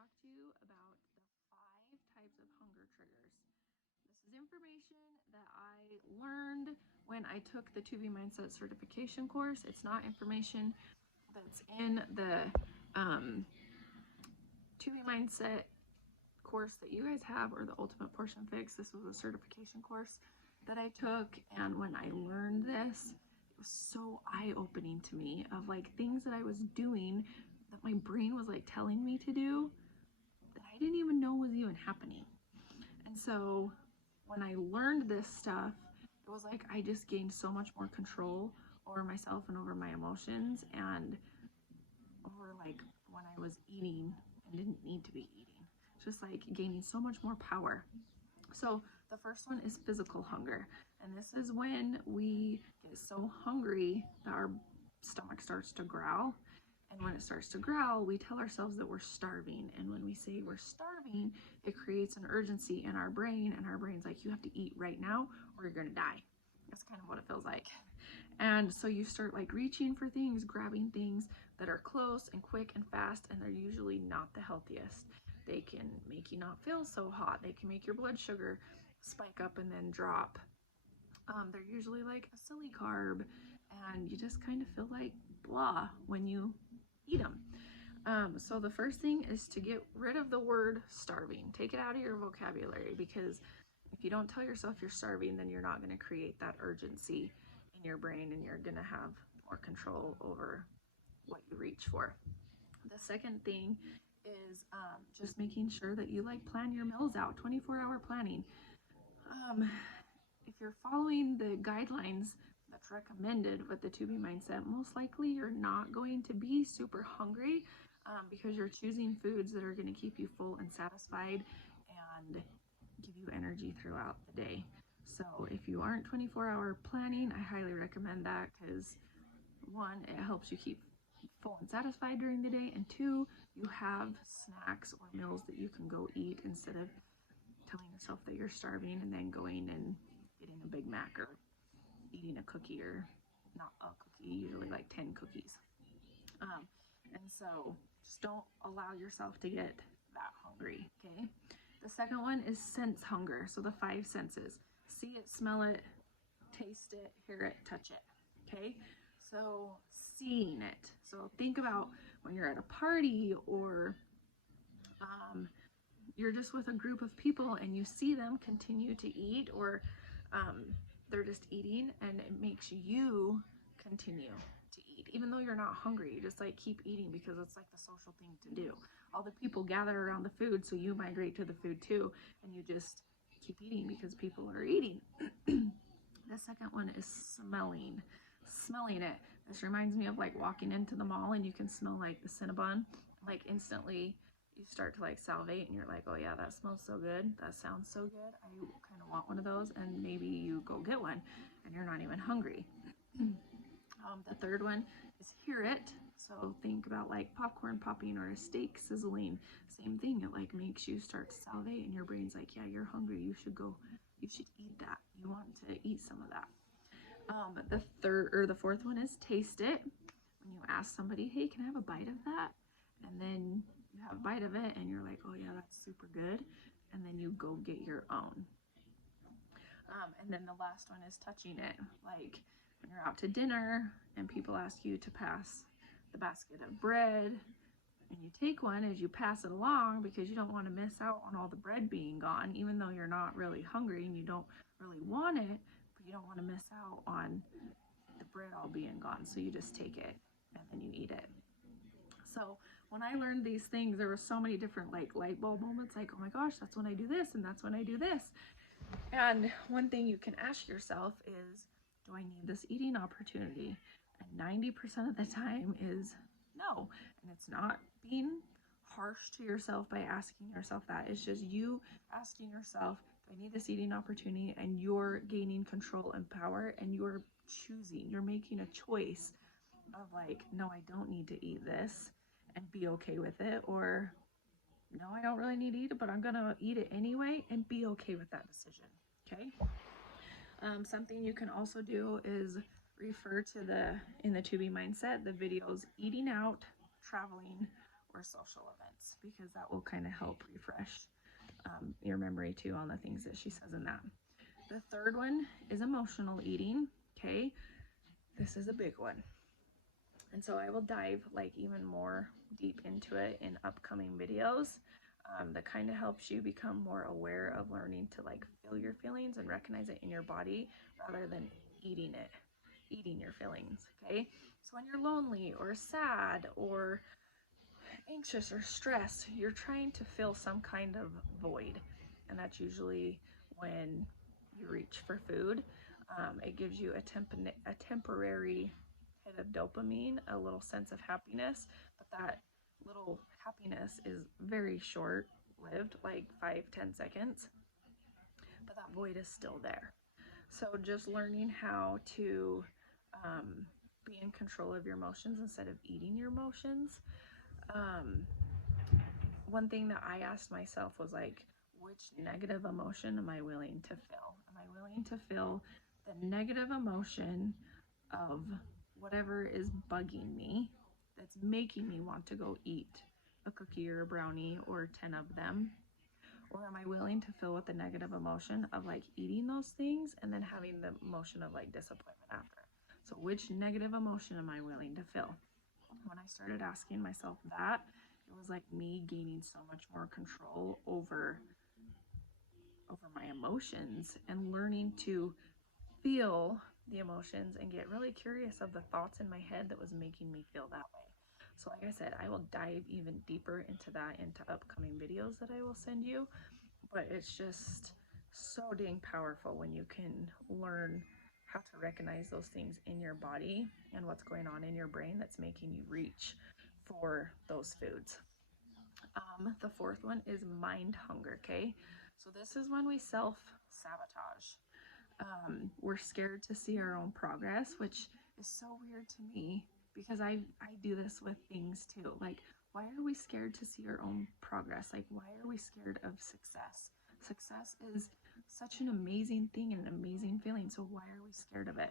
talk to you about the 5 types of hunger triggers. This is information that I learned when I took the 2B Mindset certification course. It's not information that's in the 2B Mindset course that you guys have or the Ultimate Portion Fix. This was a certification course that I took, and when I learned this, it was so eye-opening to me of like things that I was doing that my brain was like telling me to do that I didn't even know was even happening. And so when I learned this stuff, it was like I just gained so much more control over myself and over my emotions and over like when I was eating and didn't need to be eating. Just like gaining so much more power. So the first one is physical hunger. And this is when we get so hungry that our stomach starts to growl. And when it starts to growl, we tell ourselves that we're starving. And when we say we're starving, it creates an urgency in our brain. And our brain's like, you have to eat right now or you're going to die. That's kind of what it feels like. And so you start like reaching for things, grabbing things that are close and quick and fast, and they're usually not the healthiest. They can make you not feel so hot. They can make your blood sugar spike up and then drop. They're usually like a silly carb, and you just kind of feel like blah when you eat them. So the first thing is to get rid of the word starving. Take it out of your vocabulary, because if you don't tell yourself you're starving, then you're not going to create that urgency in your brain, and you're going to have more control over what you reach for. The second thing is just making sure that you like plan your meals out, 24-hour planning. If you're following the guidelines that's recommended with the 2B Mindset, most likely you're not going to be super hungry because you're choosing foods that are going to keep you full and satisfied and give you energy throughout the day. So if you aren't 24-hour planning, I highly recommend that, because one, it helps you keep full and satisfied during the day, and two, you have snacks or meals that you can go eat instead of telling yourself that you're starving and then going and getting a Big Mac or eating a cookie, or not a cookie, usually like 10 cookies. And so just don't allow yourself to get that hungry, okay? The second one is sense hunger. So the 5 senses: see it, smell it, taste it, hear it, touch it, okay? So seeing it. So think about when you're at a party, or you're just with a group of people and you see them continue to eat, or they're just eating, and it makes you continue to eat even though you're not hungry. You just like keep eating because it's like the social thing to do. All the people gather around the food, so you migrate to the food too, and you just keep eating because people are eating. The second one is smelling it. This reminds me of like walking into the mall and you can smell like the Cinnabon, like instantly you start to like salivate, and you're like, oh yeah, that smells so good, that sounds so good, I kind of want one of those, and maybe you go get one and you're not even hungry. The third one is hear it. So think about like popcorn popping or a steak sizzling. Same thing, it like makes you start to salivate, and your brain's like, yeah, you're hungry, you should eat that, you want to eat some of that. The fourth one is taste it. When you ask somebody, hey, can I have a bite of that? And then you have a bite of it and you're like, oh yeah, that's super good. And then you go get your own. And then the last one is touching it. Like when you're out to dinner and people ask you to pass the basket of bread, and you take one as you pass it along because you don't want to miss out on all the bread being gone, even though you're not really hungry and you don't really want it, but you don't want to miss out on the bread all being gone. So you just take it and then you eat it. So when I learned these things, there were so many different like light bulb moments, like, oh my gosh, that's when I do this and that's when I do this. And one thing you can ask yourself is, do I need this eating opportunity? And 90% of the time is no. And it's not being harsh to yourself by asking yourself that. It's just you asking yourself, do I need this eating opportunity? And you're gaining control and power, and you're choosing, you're making a choice of like, no, I don't need to eat this, and be okay with it, or no, I don't really need to eat it, but I'm gonna eat it anyway, and be okay with that decision, okay? Something you can also do is refer to in the 2B Mindset, the videos Eating Out, Traveling, or social events, because that will kind of help refresh your memory too on the things that she says in that. The third one is emotional eating. Okay, this is a big one. And so I will dive like even more deep into it in upcoming videos that kind of helps you become more aware of learning to like feel your feelings and recognize it in your body rather than eating your feelings. Okay, so when you're lonely or sad or anxious or stressed, you're trying to fill some kind of void, and that's usually when you reach for food. It gives you a temporary hit of dopamine, a little sense of happiness, but that little happiness is very short lived, like 5-10 seconds, but that void is still there. So just learning how to be in control of your emotions instead of eating your emotions. One thing that I asked myself was like, which negative emotion am I willing to feel? Am I willing to feel the negative emotion of whatever is bugging me that's making me want to go eat a cookie or a brownie or 10 of them? Or am I willing to feel with the negative emotion of like eating those things and then having the emotion of like disappointment after? So which negative emotion am I willing to feel? When I started asking myself that, it was like me gaining so much more control over my emotions and learning to feel the emotions and get really curious of the thoughts in my head that was making me feel that way. So like I said, I will dive even deeper into that into upcoming videos that I will send you, but it's just so dang powerful when you can learn how to recognize those things in your body and what's going on in your brain that's making you reach for those foods. The fourth one is mind hunger. Okay, so this is when we self-sabotage. We're scared to see our own progress, which is so weird to me because I do this with things too. Like, why are we scared to see our own progress? Like, why are we scared of success? Success is such an amazing thing and an amazing feeling. So why are we scared of it?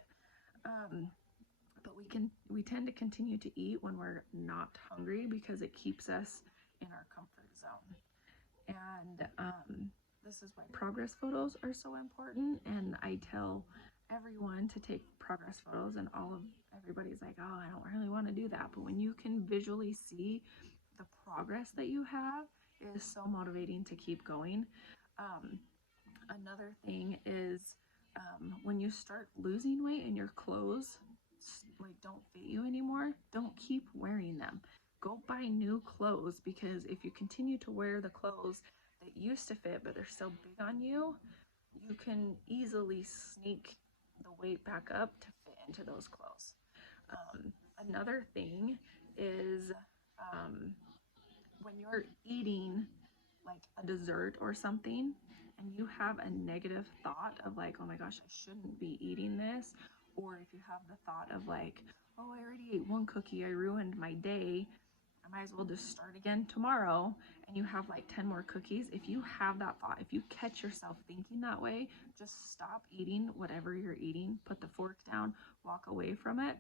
But we tend to continue to eat when we're not hungry because it keeps us in our comfort zone. And this is why progress photos are so important. And I tell everyone to take progress photos, and everybody's like, oh, I don't really want to do that. But when you can visually see the progress that you have, it is so motivating to keep going. Another thing is when you start losing weight and your clothes like don't fit you anymore, don't keep wearing them. Go buy new clothes, because if you continue to wear the clothes that used to fit but they're still big on you, you can easily sneak the weight back up to fit into those clothes. Another thing is when you're eating like a dessert or something and you have a negative thought of like, oh my gosh, I shouldn't be eating this, or if you have the thought of like, oh, I already ate one cookie, I ruined my day, I might as well just start again tomorrow, and you have like 10 more cookies. If you have that thought, if you catch yourself thinking that way, just stop eating whatever you're eating, put the fork down, walk away from it,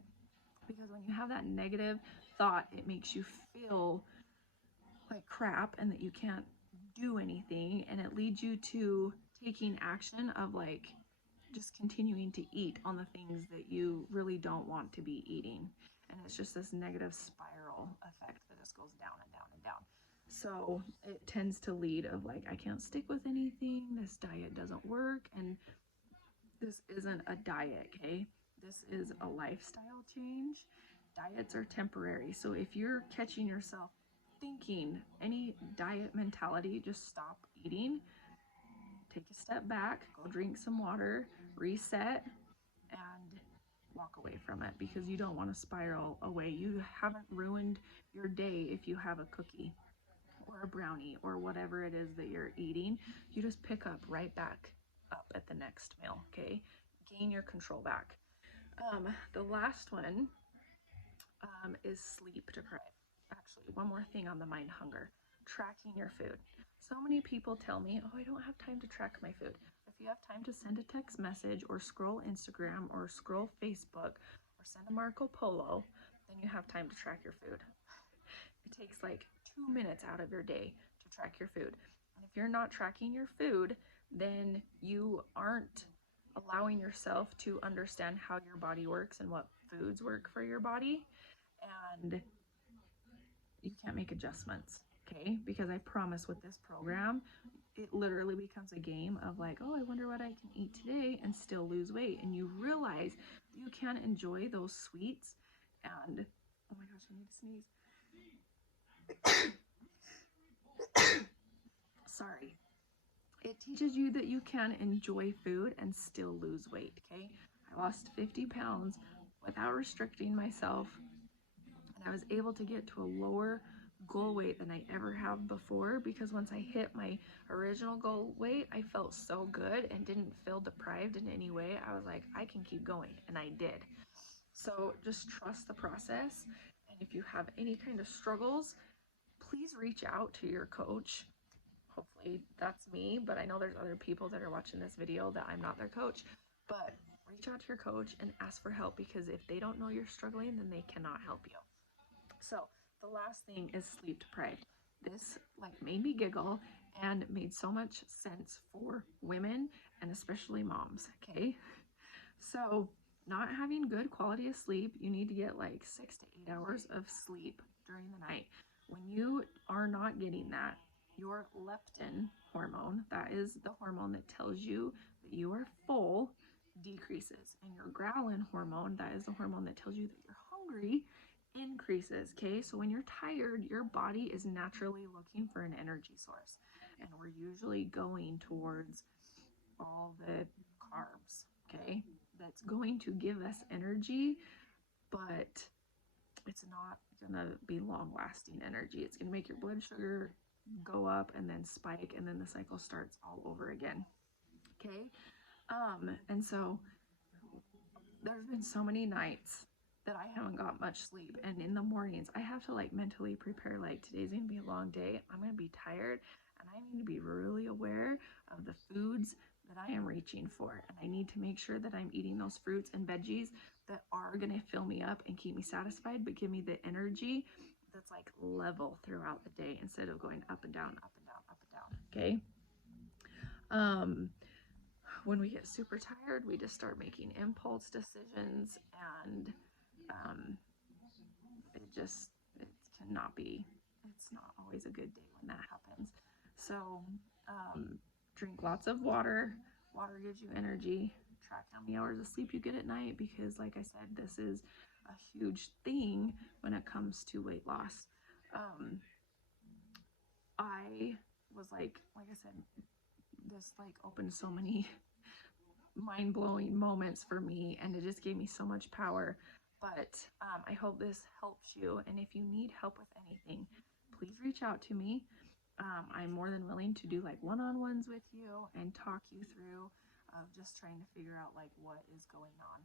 because when you have that negative thought, it makes you feel like crap and that you can't do anything, and it leads you to taking action of like just continuing to eat on the things that you really don't want to be eating, and it's just this negative spiral effect that just goes down and down and down. So it tends to lead of like, I can't stick with anything, this diet doesn't work, and this isn't a diet. Okay, this is a lifestyle change. Diets are temporary, so if you're catching yourself thinking any diet mentality, just stop eating, take a step back, go drink some water, reset, and walk away from it, because you don't want to spiral away. You haven't ruined your day if you have a cookie or a brownie or whatever it is that you're eating. You just pick up right back up at the next meal. Okay, gain your control back. The last one is sleep deprived. Actually, one more thing on the mind hunger, tracking your food. So many people tell me, oh, I don't have time to track my food. If you have time to send a text message or scroll Instagram or scroll Facebook or send a Marco Polo, then you have time to track your food. It takes like 2 minutes out of your day to track your food. And if you're not tracking your food, then you aren't allowing yourself to understand how your body works and what foods work for your body. And you can't make adjustments, okay? Because I promise with this program, it literally becomes a game of like, oh, I wonder what I can eat today and still lose weight. And you realize you can enjoy those sweets. And oh my gosh, I need to sneeze. Sorry. It teaches you that you can enjoy food and still lose weight, okay? I lost 50 pounds without restricting myself, and I was able to get to a lower goal weight than I ever have before, because once I hit my original goal weight, I felt so good and didn't feel deprived in any way. I was like, I can keep going, and I did. So just trust the process, and if you have any kind of struggles, please reach out to your coach. Hopefully that's me, but I know there's other people that are watching this video that I'm not their coach. But reach out to your coach and ask for help, because if they don't know you're struggling, then they cannot help you. So the last thing is sleep deprived. This made me giggle and made so much sense for women and especially moms, okay? So not having good quality of sleep, you need to get 6 to 8 hours of sleep during the night. When you are not getting that, your leptin hormone, that is the hormone that tells you that you are full, decreases. And your ghrelin hormone, that is the hormone that tells you that you're hungry, increases, okay? So when you're tired, your body is naturally looking for an energy source. And we're usually going towards all the carbs, okay? That's going to give us energy, but it's not gonna be long-lasting energy. It's gonna make your blood sugar go up and then spike, and then the cycle starts all over again, okay? And so there's been so many nights that I haven't got much sleep, and in the mornings I have to mentally prepare, today's gonna be a long day, I'm gonna be tired, and I need to be really aware of the foods that I am reaching for, and I need to make sure that I'm eating those fruits and veggies that are gonna fill me up and keep me satisfied, but give me the energy that's level throughout the day instead of going up and down, up and down, up and down, okay? When we get super tired, we just start making impulse decisions, and it cannot be, it's not always a good day when that happens. So drink lots of water. Water gives you energy. Track how many hours of sleep you get at night, because like I said, this is a huge thing when it comes to weight loss. I was like I said, this opened so many mind-blowing moments for me, and it just gave me so much power. But I hope this helps you, and if you need help with anything, please reach out to me. I'm more than willing to do one-on-ones with you and talk you through just trying to figure out what is going on.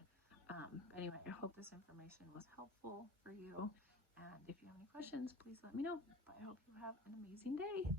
Anyway, I hope this information was helpful for you, and if you have any questions, please let me know. But I hope you have an amazing day.